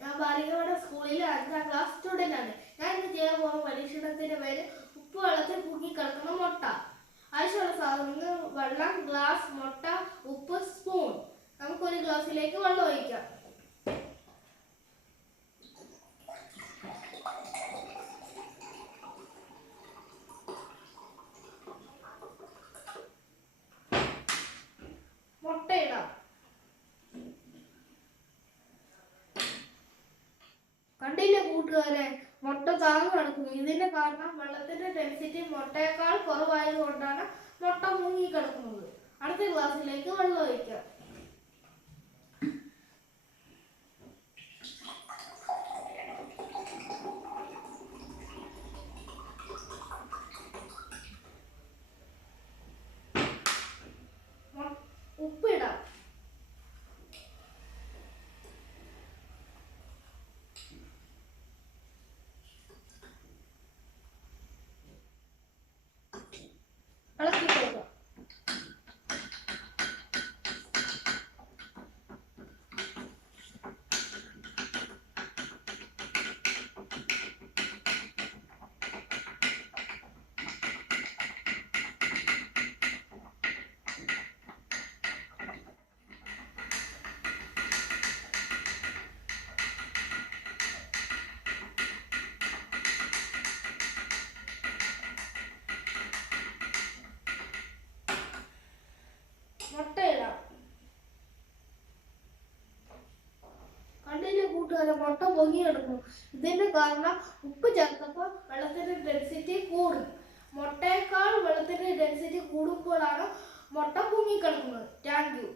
ഞാൻ ബാലികവട സ്കൂളിലെ അഞ്ചാം ക്ലാസ് സ്റ്റുഡന്റ് ആണ്. ഞാൻ ഇന്ന് ചെയ്യാൻ പോകുന്ന പരീക്ഷണത്തിന്റെ പേര് ഉപ്പ് വെള്ളത്തിൽ കിടക്കുന്ന മുട്ട. ആവശ്യമുള്ള സാധനങ്ങൾ വെള്ളം ഗ്ലാസ് മുട്ട ഉപ്പ് സ്പൂൺ നമുക്കൊരു ഗ്ലാസ്സിലേക്ക് വെള്ളം ഒഴിക്കാം മുട്ടയിടാം കണ്ടില്ലേ കൂട്ടുകാരെ? മുട്ട താങ്ങ് കിടക്കുന്നു. ഇതിന്റെ കാരണം വെള്ളത്തിന്റെ ഡെൻസിറ്റി മുട്ടയേക്കാൾ കുറവായതുകൊണ്ടാണ് മുട്ട മുങ്ങി കിടക്കുന്നത്. അടുത്ത ക്ലാസ്സിലേക്ക് വെള്ളം ഒഴിക്കാം. കൂട്ടുകാരെ മുട്ട പൊങ്ങി കിടക്കുന്നു ഇതിന്റെ കാരണം ഉപ്പ് ചേർത്തപ്പോൾ വെള്ളത്തിന്റെ ഡെൻസിറ്റി കൂടും. മുട്ടയേക്കാൾ വെള്ളത്തിന്റെ ഡെൻസിറ്റി കൂടുമ്പോഴാണ് മുട്ട പൊങ്ങി കിടക്കുന്നത് താങ്ക് യു